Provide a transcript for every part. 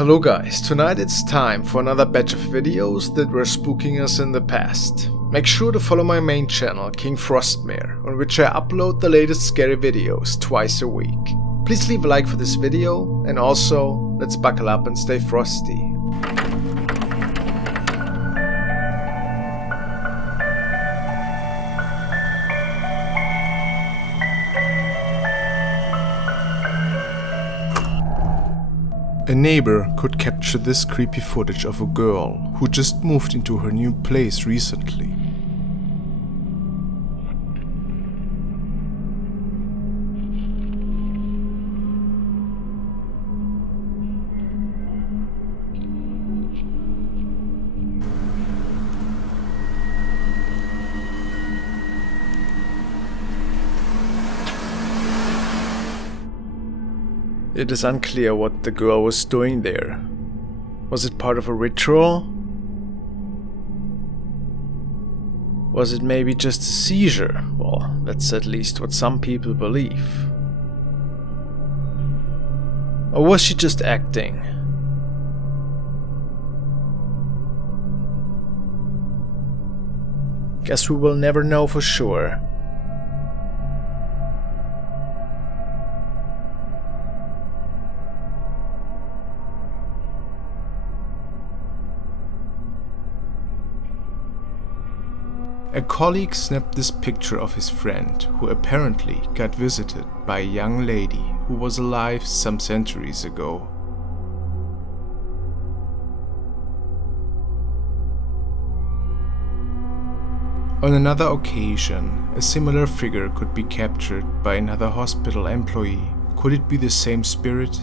Hello guys, tonight it's time for another batch of videos that were spooking us in the past. Make sure to follow my main channel, King Frostmare, on which I upload the latest scary videos twice a week. Please leave a like for this video, and also, let's buckle up and stay frosty. A neighbor could capture this creepy footage of a girl who just moved into her new place recently. It is unclear what the girl was doing there. Was it part of a ritual? Was it maybe just a seizure? Well, that's at least what some people believe. Or was she just acting? Guess we will never know for sure. A colleague snapped this picture of his friend, who apparently got visited by a young lady who was alive some centuries ago. On another occasion, a similar figure could be captured by another hospital employee. Could it be the same spirit?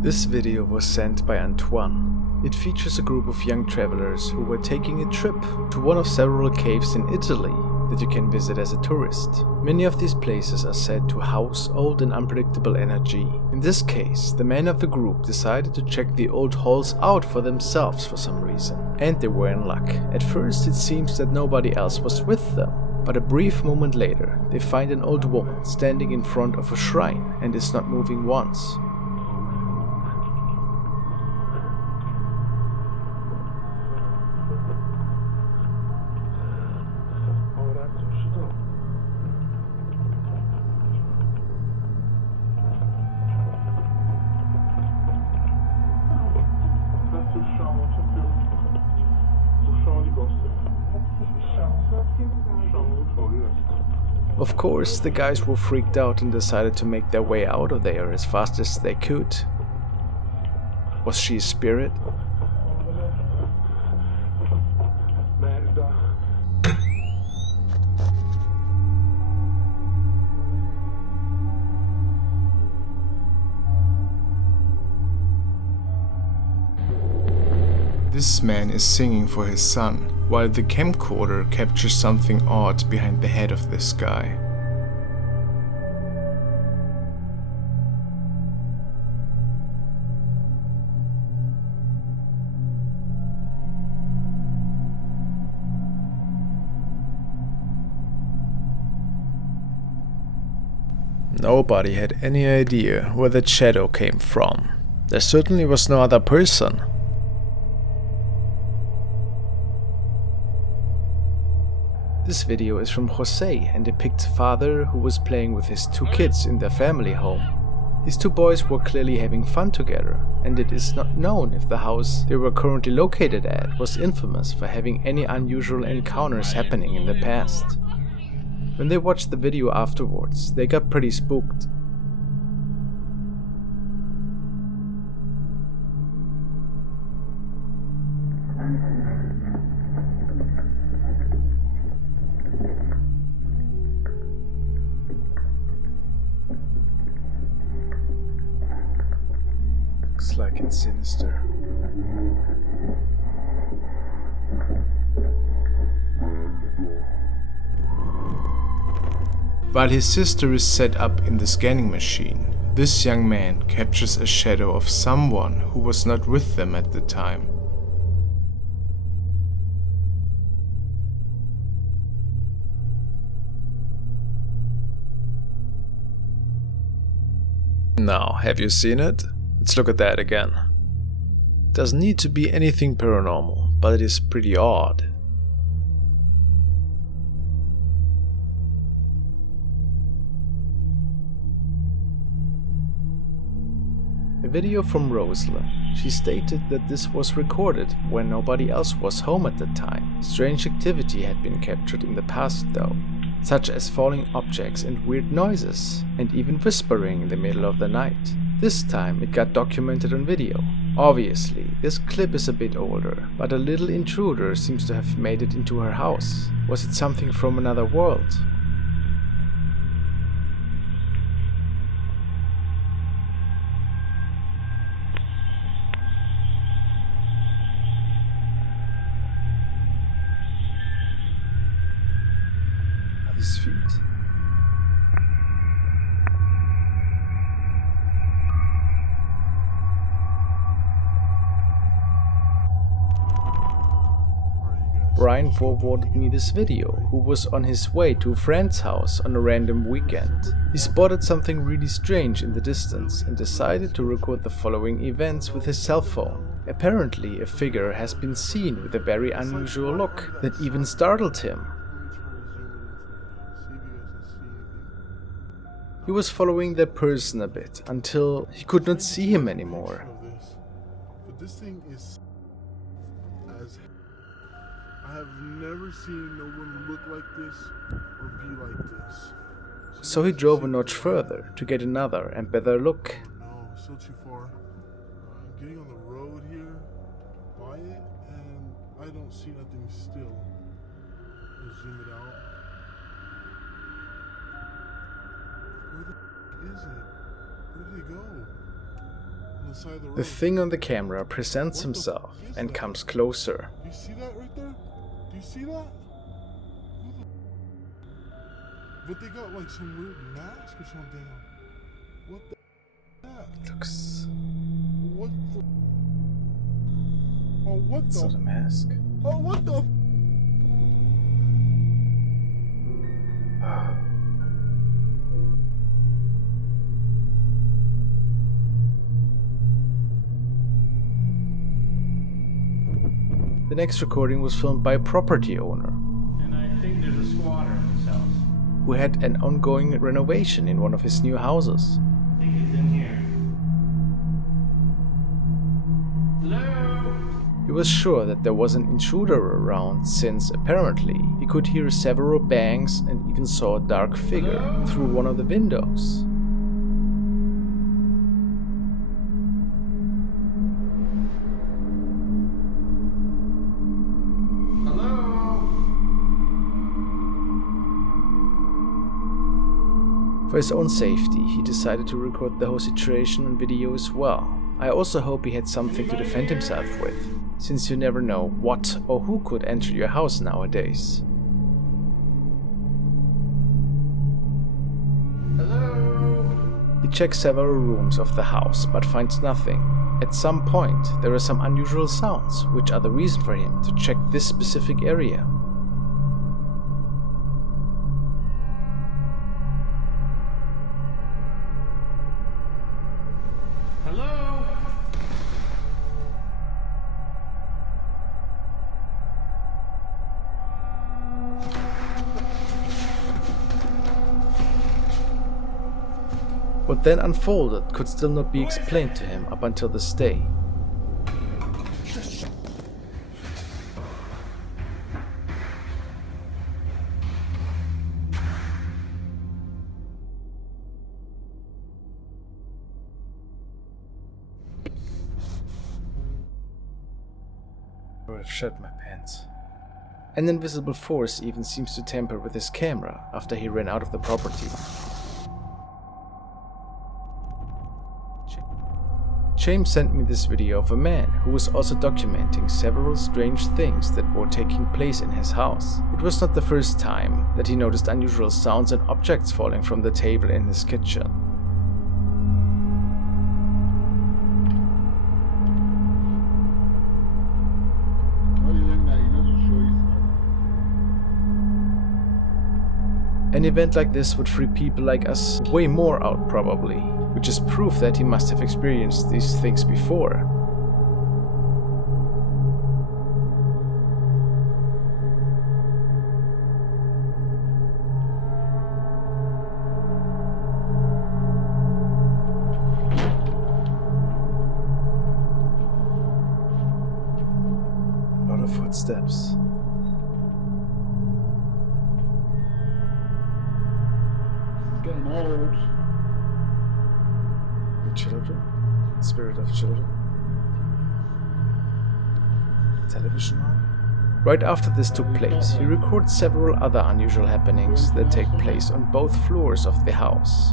This video was sent by Antoine. It features a group of young travelers who were taking a trip to one of several caves in Italy that you can visit as a tourist. Many of these places are said to house old and unpredictable energy. In this case, the men of the group decided to check the old halls out for themselves for some reason. And they were in luck. At first it seems that nobody else was with them. But a brief moment later, they find an old woman standing in front of a shrine and is not moving once. Of course, the guys were freaked out and decided to make their way out of there as fast as they could. Was she a spirit? This man is singing for his son, while the camcorder captures something odd behind the head of this guy. Nobody had any idea where that shadow came from. There certainly was no other person. This video is from Jose and depicts a father who was playing with his two kids in their family home. These two boys were clearly having fun together, and it is not known if the house they were currently located at was infamous for having any unusual encounters happening in the past. When they watched the video afterwards, they got pretty spooked. Looks like it's Sinister. While his sister is set up in the scanning machine, this young man captures a shadow of someone who was not with them at the time. Now, have you seen it? Let's look at that again. Doesn't need to be anything paranormal, but it is pretty odd. A video from Rosalind. She stated that this was recorded when nobody else was home at the time. Strange activity had been captured in the past though, such as falling objects and weird noises, and even whispering in the middle of the night. This time it got documented on video. Obviously, this clip is a bit older, but a little intruder seems to have made it into her house. Was it something from another world? His feet. Brian forwarded me this video, who was on his way to a friend's house on a random weekend. He spotted something really strange in the distance and decided to record the following events with his cell phone. Apparently, a figure has been seen with a very unusual look that even startled him. He was following that person a bit until he could not see him anymore. But this thing is as I have never seen no one look like this or be like this. So he drove a notch further to get another and better look. No, still too far. I'm getting on the road here by it and I don't see nothing still. I'll zoom it out. Where the is it? Where did he go? On the side of the road. The thing on the camera presents himself and comes closer. Do you see that right there? Do you see that? But they got like some weird mask or something. What the that? Looks... What the? Oh, what It's the? not a mask. Oh, what the? The next recording was filmed by a property owner And I think there's a squatter in this house. who had an ongoing renovation in one of his new houses. I think he's in here. Hello? He was sure that there was an intruder around since apparently he could hear several bangs and even saw a dark figure through one of the windows. For his own safety, he decided to record the whole situation on video as well. I also hope he had something to defend himself with, since you never know what or who could enter your house nowadays. Hello? He checks several rooms of the house, but finds nothing. At some point, there are some unusual sounds, which are the reason for him to check this specific area. Hello? What then unfolded could still not be explained to him up until this day. I would have shut my pants. An invisible force even seems to tamper with his camera after he ran out of the property. James sent me this video of a man who was also documenting several strange things that were taking place in his house. It was not the first time that he noticed unusual sounds and objects falling from the table in his kitchen. An event like this would freak people like us way more out probably. which is proof that he must have experienced these things before. A lot of footsteps. Getting old. The children? Spirit of children? Television on? Right after this took place, he records several other unusual happenings that take place on both floors of the house.